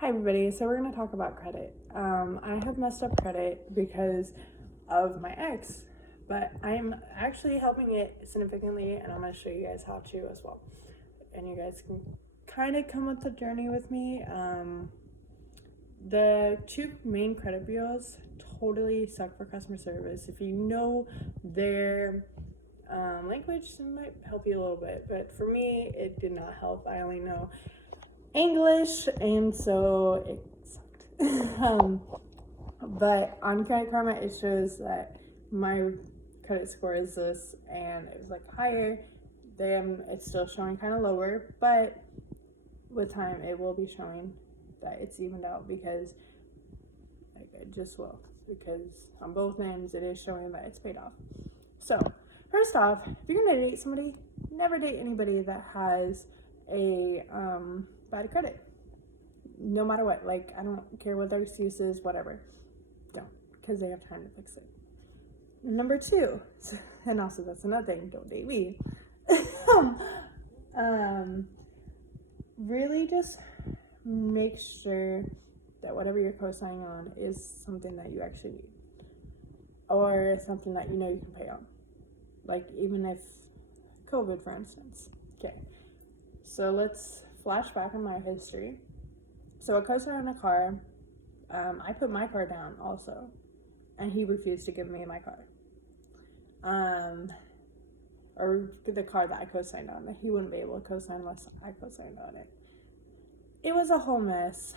Hi everybody, so we're going to talk about credit. I have messed up credit because of my ex, but I'm actually helping it significantly, and I'm going to show you guys how to as well. And you guys can kind of come with the journey with me. The two main credit bureaus totally suck for customer service. If you know their language, it might help you a little bit, but for me, it did not help. I only know English, and so it sucked. But on Credit Karma, it shows that my credit score is this, and it was like higher. Then it's still showing kind of lower, but with time, it will be showing that it's evened out because like it just will. Because on both ends, it is showing that it's paid off. So, first off, if you're gonna date somebody, never date anybody that has a bad credit. No matter what, like I don't care what their excuse is, whatever. Don't, because they have time to fix it. Number two, and also that's another thing, don't date me. Really just make sure that whatever you're co-signing on is something that you actually need, or something that you know you can pay on. Like even if COVID, for instance. Okay, so let's flash back in my history. So I co-signed on a car. I put my car down also, and he refused to give me my car. Or the car that I co-signed on. He wouldn't be able to co-sign unless I co-signed on it. It was a whole mess.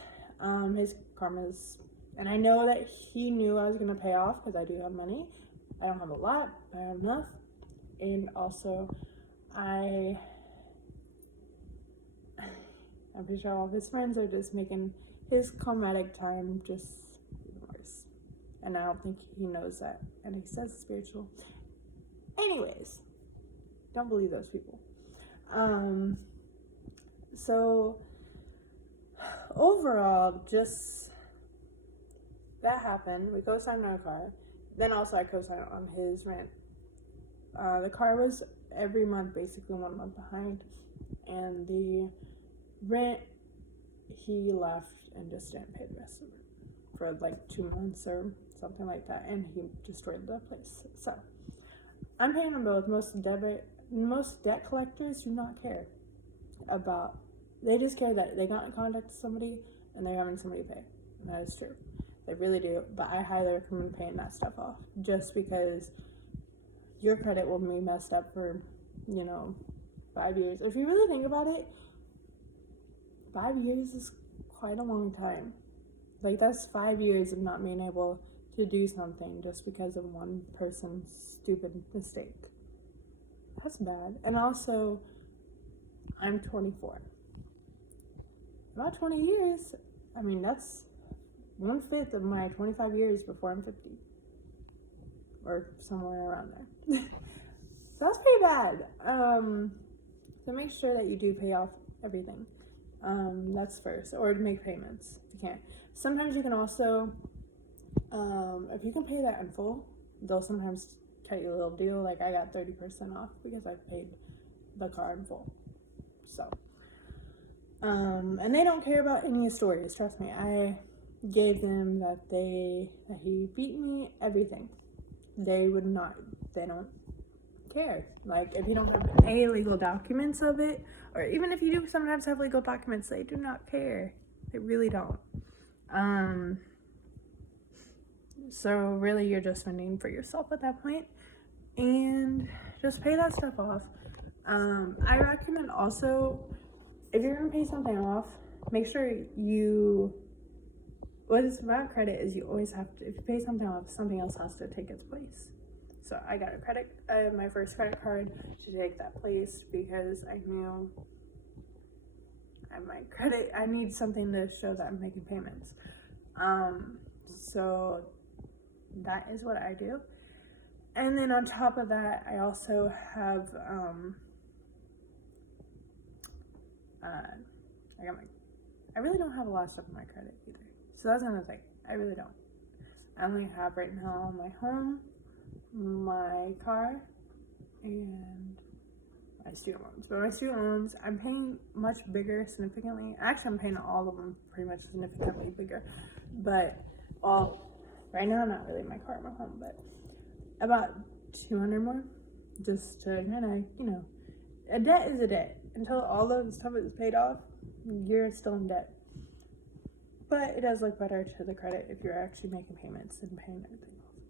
His karma's, and I know that he knew I was gonna pay off because I do have money. I don't have a lot, but I have enough. And also, I'm pretty sure all of his friends are just making his karmatic time just even worse. And I don't think he knows that. And he says it's spiritual. Anyways, don't believe those people. So overall, just that happened. We co-signed on a car. Then also I co-signed on his rent. The car was every month basically 1 month behind, and the rent he left and just didn't pay the rest of it for like 2 months or something like that, and he destroyed the place. So I'm paying them both. Most debt collectors do not care about. They just care that they got in contact with somebody and they're having somebody pay. And that is true. They really do. But I highly recommend paying that stuff off, just because your credit will be messed up for 5 years. If you really think about it, 5 years is quite a long time. Like, that's 5 years of not being able to do something just because of one person's stupid mistake. That's bad. And also, I'm 24. About 20 years, I mean, that's 1/5 of my 25 years before I'm 50. Or somewhere around there. So that's pretty bad. So make sure that you do pay off everything. That's first. Or to make payments if you can. Sometimes you can also, if you can pay that in full, they'll sometimes cut you a little deal. Like I got 30% off because I paid the car in full. So, and they don't care about any stories. Trust me. I gave them that he beat me, everything. They don't care. Like, if you don't have any legal documents of it, or even if you do sometimes have legal documents, they do not care. They really don't. So really you're just spending for yourself at that point, and just pay that stuff off. I recommend also, if you're gonna pay something off, make sure what is about credit is you always have to, if you pay something off, something else has to take its place. So I got my first credit card to take that place because I knew I need something to show that I'm making payments. So that is what I do. And then on top of that, I also have, I really don't have a lot of stuff on my credit either. So that's another thing. I really don't. I only have right now my home, my car, and my student loans. But my student loans, I'm paying much bigger significantly. Actually, I'm paying all of them pretty much significantly bigger. But, well, right now, not really my car, my home, but about 200 more. Just to kind of, you know, a debt is a debt. Until all the stuff is paid off, you're still in debt. But it does look better to the credit if you're actually making payments and paying everything off.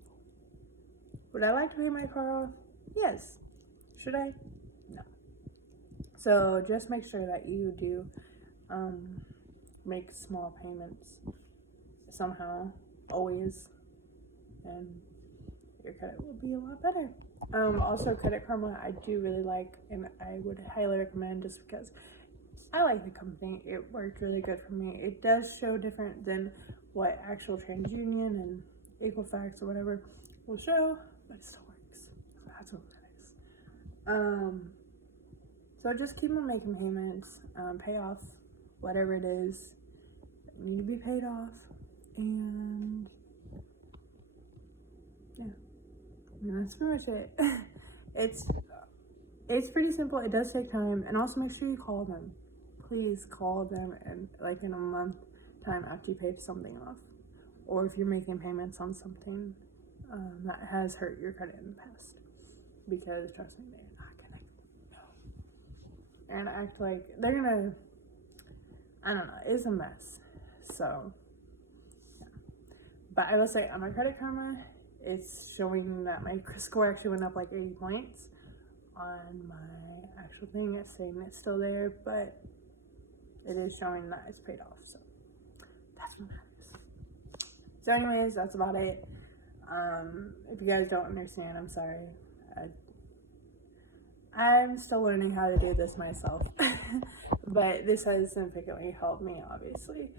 Would I like to pay my car off? Yes. Should I? No. So just make sure that you do make small payments somehow, always, and your credit will be a lot better. Also, Credit Karma, I do really like, and I would highly recommend just because I like the company. It worked really good for me. It does show different than what actual TransUnion and Equifax or whatever will show, but it still works. So that's what matters. So just keep on making payments, pay off whatever it is that need to be paid off, and yeah, I mean, that's pretty much it. It's pretty simple. It does take time, and also make sure you call them. Please call them and like in a month time after you paid something off, or if you're making payments on something that has hurt your credit in the past, because trust me, they're not gonna know and act like they're gonna, I don't know, it's a mess. So yeah. But I will say on my Credit Karma, it's showing that my score actually went up like 80 points. On my actual thing, it's saying it's still there, but it is showing that it's paid off, so that's what matters. So anyways, that's about it. If you guys don't understand, I'm sorry. I'm still learning how to do this myself, but this has significantly helped me, obviously.